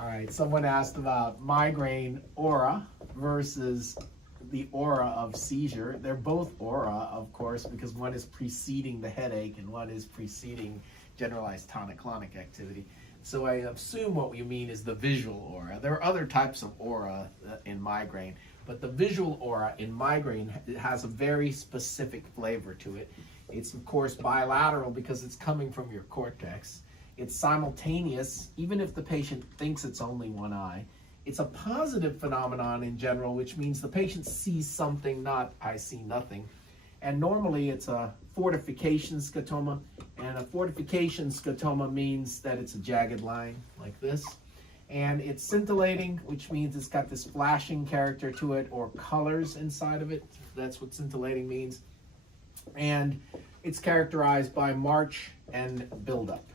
All right, someone asked about migraine aura versus the aura of seizure. They're both aura, of course, because one is preceding the headache and one is preceding generalized tonic-clonic activity. So I assume what you mean is the visual aura. There are other types of aura in migraine, but the visual aura in migraine has a very specific flavor to it. It's, of course, bilateral because it's coming from your cortex. It's simultaneous, even if the patient thinks it's only one eye. It's a positive phenomenon in general, which means the patient sees something, not I see nothing. And normally it's a fortification scotoma, and a fortification scotoma means that it's a jagged line like this. And it's scintillating, which means it's got this flashing character to it, or colors inside of it. That's what scintillating means. And it's characterized by march and buildup.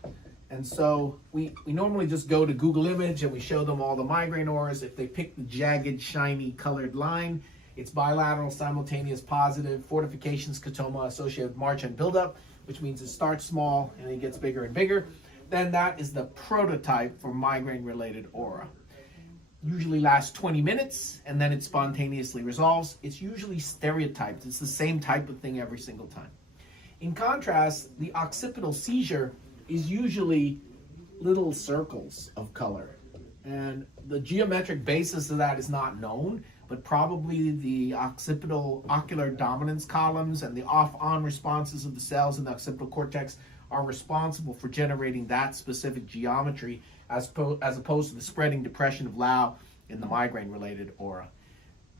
And so we normally just go to Google Image and we show them all the migraine auras. If they pick the jagged, shiny, colored line, it's bilateral, simultaneous, positive, fortification scotoma associated with march and buildup, which means it starts small and it gets bigger and bigger. Then that is the prototype for migraine-related aura. Usually lasts 20 minutes and then it spontaneously resolves. It's usually stereotyped. It's the same type of thing every single time. In contrast, the occipital seizure is usually little circles of color. And the geometric basis of that is not known, but probably the occipital ocular dominance columns and the off-on responses of the cells in the occipital cortex are responsible for generating that specific geometry as opposed to the spreading depression of Lau in the migraine-related aura.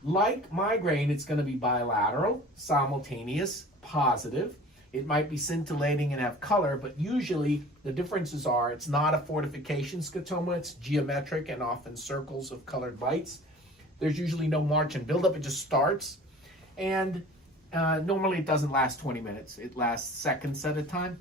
Like migraine, it's going to be bilateral, simultaneous, positive. It might be scintillating and have color, but usually the differences are it's not a fortification scotoma, it's geometric and often circles of colored lights. There's usually no march and buildup, it just starts. And normally it doesn't last 20 minutes, it lasts seconds at a time.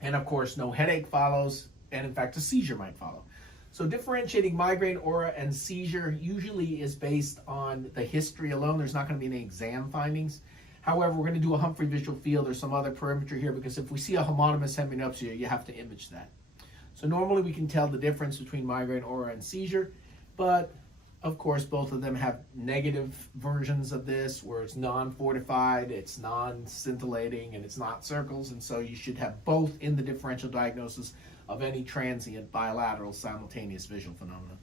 And of course, no headache follows, and in fact, a seizure might follow. So differentiating migraine aura and seizure usually is based on the history alone. There's not going to be any exam findings. However, we're going to do a Humphrey visual field or some other perimetry here because if we see a homonymous hemianopsia, you have to image that. So normally we can tell the difference between migraine aura and seizure, but of course both of them have negative versions of this where it's non-fortified, it's non-scintillating, and it's not circles, and so you should have both in the differential diagnosis of any transient bilateral simultaneous visual phenomenon.